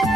Hello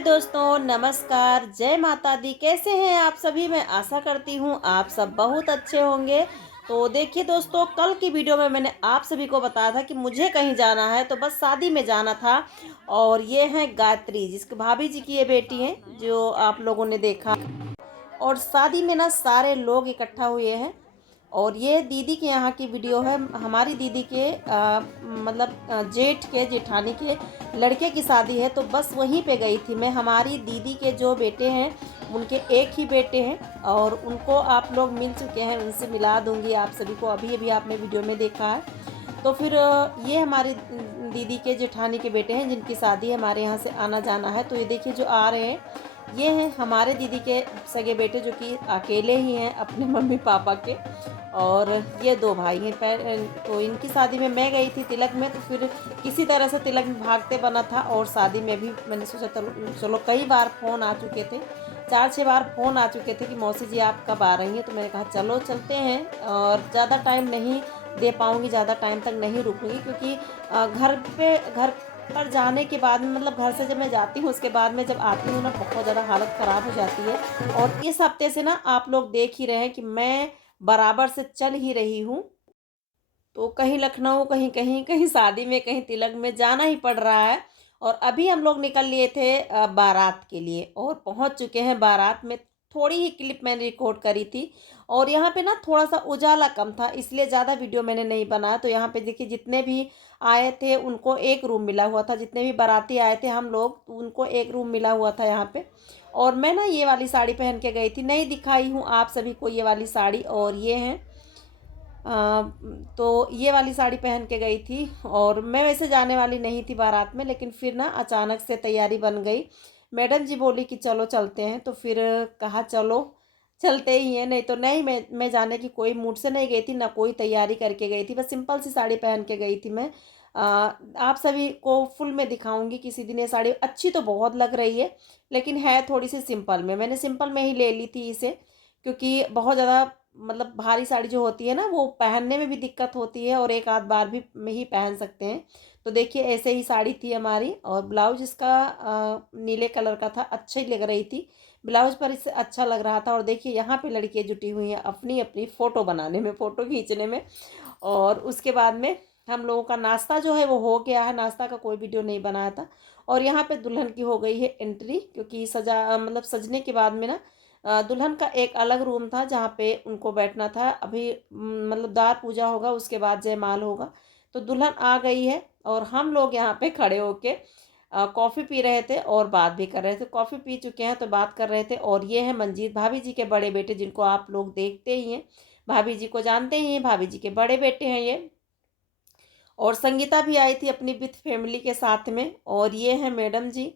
दोस्तों, नमस्कार, जय माता दी। कैसे हैं आप सभी? मैं आशा करती हूँ आप सब बहुत अच्छे होंगे। तो देखिए दोस्तों, कल की वीडियो में मैंने आप सभी को बताया था कि मुझे कहीं जाना है, तो बस शादी में जाना था। और ये हैं गायत्री, जिसकी भाभी जी की ये बेटी हैं, जो आप लोगों ने देखा। और शादी में ना सारे लोग इकट्ठा हुए हैं। और ये दीदी के यहाँ की वीडियो है। हमारी दीदी के जेठ के जेठानी के लड़के की शादी है, तो बस वहीं पे गई थी मैं। हमारी दीदी के जो बेटे हैं, उनके एक ही बेटे हैं और उनको आप लोग मिल चुके हैं, उनसे मिला दूंगी आप सभी को। अभी अभी आपने वीडियो में देखा है। तो फिर ये हमारी दीदी के जेठानी के बेटे हैं, जिनकी शादी हमारे यहाँ से आना जाना है। तो ये देखिए जो आ रहे हैं, ये हैं हमारे दीदी के सगे बेटे, जो कि अकेले ही हैं अपने मम्मी पापा के। और ये दो भाई हैं। तो इनकी शादी में मैं गई थी तिलक में, तो फिर किसी तरह से तिलक में भागते बना था। और शादी में भी मैंने सोचा चलो, कई बार फ़ोन आ चुके थे, 4-6 बार फ़ोन आ चुके थे कि मौसी जी आप कब आ रही हैं। तो मैंने कहा चलो चलते हैं। और ज़्यादा टाइम नहीं दे पाऊँगी, ज़्यादा टाइम तक नहीं रुकूँगी, क्योंकि घर पर जाने के बाद में, मतलब घर से जब मैं जाती हूँ उसके बाद में जब आती हूँ ना, बहुत ज़्यादा हालत ख़राब हो जाती है। और इस हफ्ते से ना आप लोग देख ही रहे हैं कि मैं बराबर से चल ही रही हूँ। तो कहीं लखनऊ, कहीं कहीं, कहीं शादी में, कहीं तिलक में जाना ही पड़ रहा है। और अभी हम लोग निकल लिए थे बारात के लिए, और पहुंच चुके हैं बारात में। थोड़ी ही क्लिप मैंने रिकॉर्ड करी थी। और यहाँ पे ना थोड़ा सा उजाला कम था, इसलिए ज़्यादा वीडियो मैंने नहीं बनाया। तो यहाँ पे देखिए, जितने भी आए थे उनको एक रूम मिला हुआ था। जितने भी बाराती आए थे हम लोग, तो उनको एक रूम मिला हुआ था यहाँ पे। और मैं ना ये वाली साड़ी पहन के गई थी, नहीं दिखाई हूँ आप सभी को ये वाली साड़ी। और ये हैं तो ये वाली साड़ी पहन के गई थी। और मैं वैसे जाने वाली नहीं थी बारात में, लेकिन फिर ना अचानक से तैयारी बन गई। मैडम जी बोली कि चलो चलते हैं, तो फिर कहा चलो चलते ही हैं। नहीं तो नहीं, मैं जाने की कोई मूड से नहीं गई थी, ना कोई तैयारी करके गई थी। बस सिंपल सी साड़ी पहन के गई थी मैं। आप सभी को फुल में दिखाऊंगी किसी दिन। ये साड़ी अच्छी तो बहुत लग रही है, लेकिन है थोड़ी सी सिंपल में। मैंने सिंपल में ही ले ली थी इसे, क्योंकि बहुत ज़्यादा भारी साड़ी जो होती है ना, वो पहनने में भी दिक्कत होती है, और एक आध बार भी में ही पहन सकते हैं। तो देखिए ऐसे ही साड़ी थी हमारी। और ब्लाउज इसका नीले कलर का था, अच्छी लग रही थी ब्लाउज पर, इससे अच्छा लग रहा था। और देखिए यहाँ पे लड़कियाँ जुटी हुई हैं अपनी अपनी फ़ोटो बनाने में, फ़ोटो खींचने में। और उसके बाद में हम लोगों का नाश्ता जो है वो हो गया है। नाश्ता का कोई वीडियो नहीं बनाया था। और यहाँ पे दुल्हन की हो गई है एंट्री, क्योंकि सजने के बाद में ना दुल्हन का एक अलग रूम था जहाँ पे उनको बैठना था। अभी द्वार पूजा होगा, उसके बाद जयमाल होगा। तो दुल्हन आ गई है, और हम लोग यहाँ पे खड़े होके कॉफ़ी पी रहे थे और बात भी कर रहे थे। कॉफ़ी पी चुके हैं तो बात कर रहे थे। और ये हैं मंजीत, भाभी जी के बड़े बेटे, जिनको आप लोग देखते ही हैं, भाभी जी को जानते ही हैं, भाभी जी के बड़े बेटे हैं ये। और संगीता भी आई थी अपनी विथ फैमिली के साथ में। और ये हैं मैडम जी,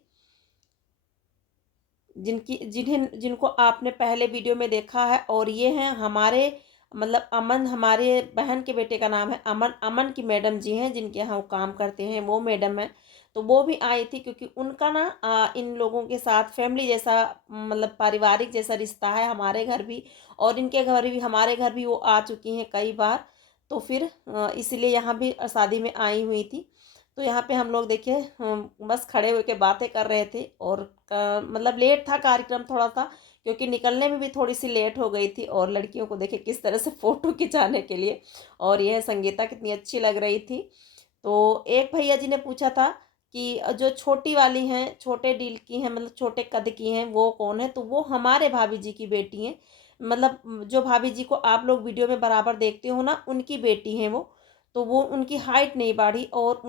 जिनको आपने पहले वीडियो में देखा है। और ये हैं हमारे, अमन, हमारे बहन के बेटे का नाम है अमन। अमन की मैडम जी हैं, जिनके यहाँ वो काम करते हैं, वो मैडम है। तो वो भी आई थी, क्योंकि उनका ना इन लोगों के साथ फैमिली जैसा, पारिवारिक जैसा रिश्ता है हमारे घर भी। और इनके घर भी, हमारे घर भी वो आ चुकी हैं कई बार। तो फिर इसलिए यहाँ भी शादी में आई हुई थी। तो यहाँ पे हम लोग देखिए, बस खड़े होकर बातें कर रहे थे। और लेट था कार्यक्रम थोड़ा सा, क्योंकि निकलने में भी थोड़ी सी लेट हो गई थी। और लड़कियों को देखिए किस तरह से फ़ोटो खिंचाने के लिए। और यह संगीता कितनी अच्छी लग रही थी। तो एक भैया जी ने पूछा था कि जो छोटी वाली हैं, छोटे डील की हैं, छोटे कद की हैं, वो कौन है? तो वो हमारे भाभी जी की बेटी हैं। जो भाभी जी को आप लोग वीडियो में बराबर देखते हो ना, उनकी बेटी हैं वो। तो वो, उनकी हाइट नहीं बढ़ी, और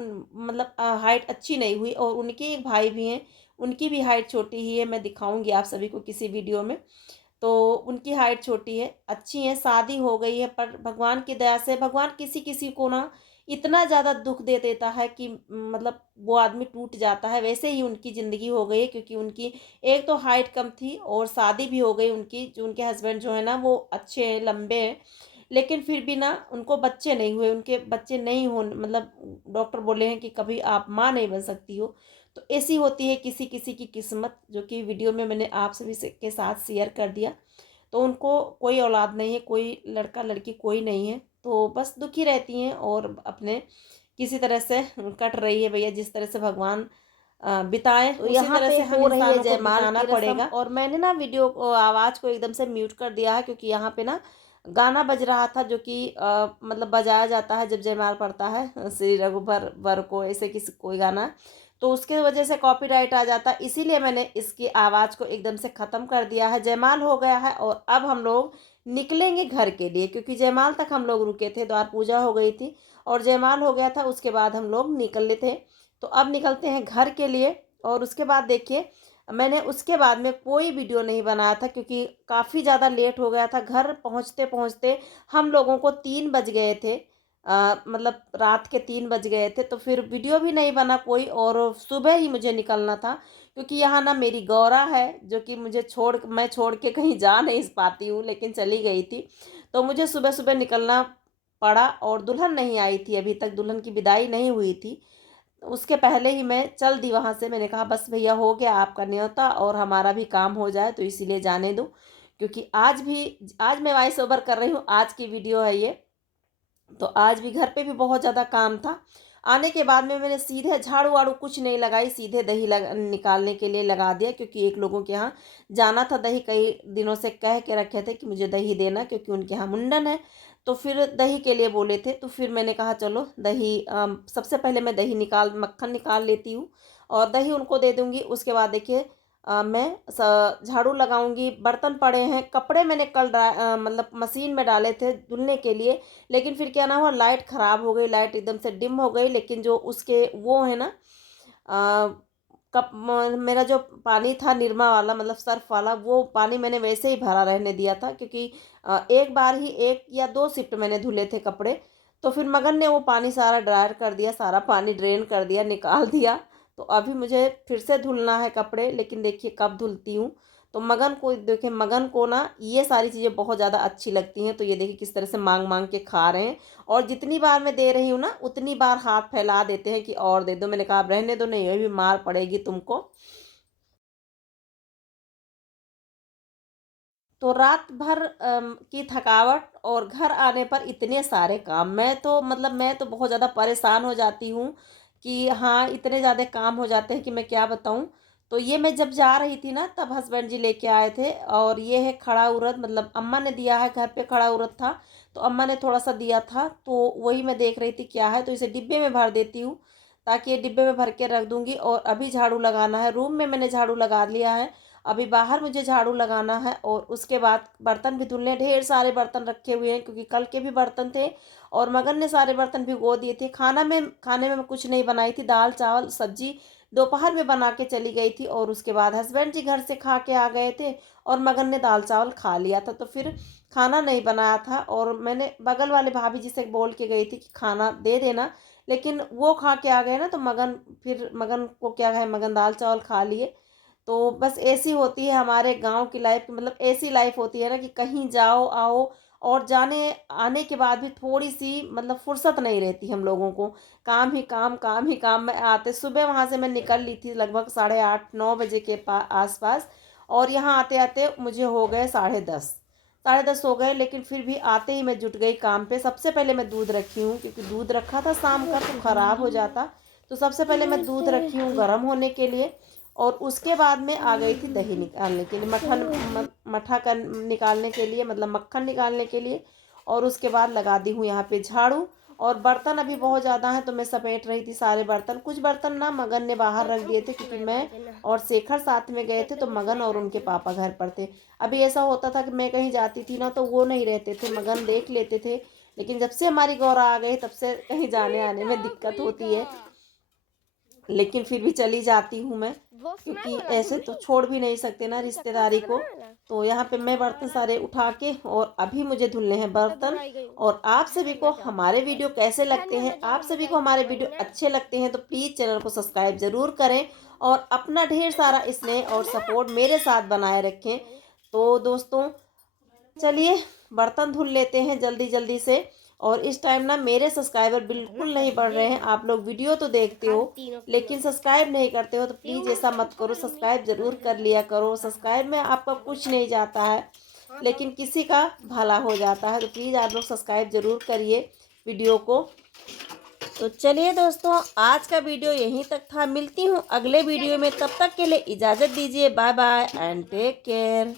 हाइट अच्छी नहीं हुई। और उनके एक भाई भी हैं, उनकी भी हाइट छोटी ही है। मैं दिखाऊंगी आप सभी को किसी वीडियो में। तो उनकी हाइट छोटी है, अच्छी है, शादी हो गई है। पर भगवान की दया से, भगवान किसी किसी को ना इतना ज़्यादा दुख दे देता है कि वो आदमी टूट जाता है। वैसे ही उनकी ज़िंदगी हो गई है, क्योंकि उनकी एक तो हाइट कम थी, और शादी भी हो गई उनकी। जो उनके हस्बैंड जो है ना, वो अच्छे हैं, लंबे हैं, लेकिन फिर भी ना उनको बच्चे नहीं हुए, उनके बच्चे नहीं हो, मतलब डॉक्टर बोले हैं कि कभी आप माँ नहीं बन सकती हो। तो ऐसी होती है किसी किसी की किस्मत, जो कि वीडियो में मैंने आप सभी के साथ शेयर कर दिया। तो उनको कोई औलाद नहीं है, कोई लड़का लड़की कोई नहीं है, तो बस दुखी रहती हैं और अपने किसी तरह से कट रही है भैया, जिस तरह से भगवान बिताएं तो उसी यहाँ तरह पे से हम हो रही है इंसानों को जयमाल बिताना की रस्म। पड़ेगा। और मैंने ना वीडियो को आवाज़ को एकदम से म्यूट कर दिया है, क्योंकि यहाँ पे ना गाना बज रहा था, जो कि मतलब बजाया जाता है जब जयमाल पड़ता है श्री रघुबर वर को, ऐसे किसी कोई गाना, तो उसके वजह से कॉपीराइट आ जाता है। इसीलिए मैंने इसकी आवाज़ को एकदम से ख़त्म कर दिया है। जयमाल हो गया है और अब हम लोग निकलेंगे घर के लिए, क्योंकि जयमाल तक हम लोग रुके थे, द्वार पूजा हो गई थी और जयमाल हो गया था, उसके बाद हम लोग निकले थे। तो अब निकलते हैं घर के लिए। और उसके बाद देखिए, मैंने उसके बाद में कोई वीडियो नहीं बनाया था, क्योंकि काफ़ी ज़्यादा लेट हो गया था। घर पहुंचते पहुंचते हम लोगों को 3 बज गए थे, मतलब रात के 3 बज गए थे। तो फिर वीडियो भी नहीं बना कोई, और सुबह ही मुझे निकलना था, क्योंकि यहाँ ना मेरी गौरा है, जो कि मैं छोड़ के कहीं जा नहीं पाती हूँ, लेकिन चली गई थी। तो मुझे सुबह सुबह निकलना पड़ा, और दुल्हन नहीं आई थी अभी तक, दुल्हन की विदाई नहीं हुई थी। उसके पहले ही मैं चल दी वहाँ से। मैंने कहा बस भैया हो गया आपका न्योता, और हमारा भी काम हो जाए, तो इसीलिए जाने दो। क्योंकि आज मैं वॉइस ओवर कर रही हूँ, आज की वीडियो है ये। तो आज भी घर पे भी बहुत ज़्यादा काम था। आने के बाद में मैंने सीधे झाड़ू वाड़ू कुछ नहीं लगाई, सीधे निकालने के लिए लगा दिया, क्योंकि एक लोगों के यहाँ जाना था। दही कई दिनों से कह के रखे थे कि मुझे दही देना, क्योंकि उनके यहाँ मुंडन है। तो फिर दही के लिए बोले थे, तो फिर मैंने कहा चलो दही, सबसे पहले मैं मक्खन निकाल लेती हूँ और दही उनको दे दूँगी। उसके बाद देखिए, मैं झाड़ू लगाऊंगी। बर्तन पड़े हैं, कपड़े मैंने मतलब मशीन में डाले थे धुलने के लिए, लेकिन फिर क्या ना हुआ, लाइट ख़राब हो गई, लाइट एकदम से डिम हो गई। लेकिन जो उसके वो है ना, अ, मेरा जो पानी था निरमा वाला, मतलब सर्फ वाला, वो पानी मैंने वैसे ही भरा रहने दिया था, क्योंकि एक बार ही 1 या 2 शिफ्ट मैंने धुले थे कपड़े। तो फिर मगन ने वो पानी सारा ड्रायर कर दिया, सारा पानी ड्रेन कर दिया, निकाल दिया। तो अभी मुझे फिर से धुलना है कपड़े, लेकिन देखिए कब धुलती हूँ। तो मगन को देखिए, मगन को ना ये सारी चीज़ें बहुत ज़्यादा अच्छी लगती हैं। तो ये देखिए किस तरह से मांग मांग के खा रहे हैं, और जितनी बार मैं दे रही हूँ ना, उतनी बार हाथ फैला देते हैं कि और दे दो। मैंने कहा अब रहने दो, नहीं ये भी मार पड़ेगी तुमको। तो रात भर की थकावट, और घर आने पर इतने सारे काम, मैं तो बहुत ज़्यादा परेशान हो जाती हूँ कि हाँ, इतने ज़्यादा काम हो जाते हैं कि मैं क्या बताऊँ। तो ये मैं जब जा रही थी ना, तब हस्बैंड जी लेके आए थे, और ये है खड़ा उड़द, मतलब अम्मा ने दिया है, घर पे खड़ा उड़द था तो अम्मा ने थोड़ा सा दिया था, तो वही मैं देख रही थी क्या है। तो इसे डिब्बे में भर देती हूँ, ताकि ये डिब्बे में भर के रख दूँगी। और अभी झाड़ू लगाना है, रूम में मैंने झाड़ू लगा लिया है, अभी बाहर मुझे झाड़ू लगाना है। और उसके बाद बर्तन भी धुलने, ढेर सारे बर्तन रखे हुए हैं, क्योंकि कल के भी बर्तन थे, और मगन ने सारे बर्तन भिगो दिए थे। खाने में मैं कुछ नहीं बनाई थी, दाल चावल सब्जी दोपहर में बना के चली गई थी। और उसके बाद हस्बैंड जी घर से खा के आ गए थे, और मगन ने दाल चावल खा लिया था, तो फिर खाना नहीं बनाया था। और मैंने बगल वाले भाभी जी से बोल के गई थी कि खाना दे देना, लेकिन वो खा के आ गए ना, तो मगन को क्या है, मगन दाल चावल खा लिए। तो बस ऐसी होती है हमारे गांव की लाइफ, मतलब ऐसी लाइफ होती है ना, कि कहीं जाओ आओ, और जाने आने के बाद भी थोड़ी सी मतलब फुर्सत नहीं रहती हम लोगों को। काम ही काम, काम ही काम में आते। सुबह वहाँ से मैं निकल ली थी लगभग 8:30-9 बजे के आसपास, और यहाँ आते आते मुझे हो गए 10:30, 10:30 हो गए। लेकिन फिर भी आते ही मैं जुट गई काम पे। सबसे पहले मैं दूध रखी हूँ, क्योंकि दूध रखा था शाम का तो ख़राब हो जाता। तो सबसे पहले मैं दूध रखी हूँ गर्म होने के लिए, और उसके बाद में आ गई थी दही निकालने के लिए, मठा का निकालने के लिए, मतलब मक्खन निकालने के लिए। और उसके बाद लगा दी हूँ यहाँ पे झाड़ू। और बर्तन अभी बहुत ज़्यादा हैं, तो मैं समेट रही थी सारे बर्तन। कुछ बर्तन ना मगन ने बाहर रख दिए थे, क्योंकि मैं और शेखर साथ में गए थे, तो मगन और उनके पापा घर पर थे। अभी ऐसा होता था कि मैं कहीं जाती थी ना, तो वो नहीं रहते थे, मगन देख लेते थे। लेकिन जब से हमारी गौरा आ गई, तब से कहीं जाने आने में दिक्कत होती है, लेकिन फिर भी चली जाती हूँ मैं, क्योंकि ऐसे तो छोड़ भी नहीं सकते ना रिश्तेदारी को। तो यहाँ पे मैं बर्तन सारे उठा के, और अभी मुझे धुलने हैं बर्तन। और आप सभी को हमारे वीडियो कैसे लगते हैं, आप सभी को हमारे वीडियो अच्छे लगते हैं, तो प्लीज़ चैनल को सब्सक्राइब ज़रूर करें, और अपना ढेर सारा स्नेह और सपोर्ट मेरे साथ बनाए रखें। तो दोस्तों, चलिए बर्तन धुल लेते हैं जल्दी जल्दी से। और इस टाइम ना मेरे सब्सक्राइबर बिल्कुल नहीं बढ़ रहे हैं। आप लोग वीडियो तो देखते हो लेकिन सब्सक्राइब नहीं करते हो, तो प्लीज़ ऐसा मत करो, सब्सक्राइब ज़रूर कर लिया करो। सब्सक्राइब में आपका कुछ नहीं जाता है लेकिन किसी का भला हो जाता है, तो प्लीज़ आप लोग सब्सक्राइब ज़रूर करिए वीडियो को। तो चलिए दोस्तों, आज का वीडियो यहीं तक था। मिलती हूँ अगले वीडियो में, तब तक के लिए इजाज़त दीजिए। Bye bye and take care.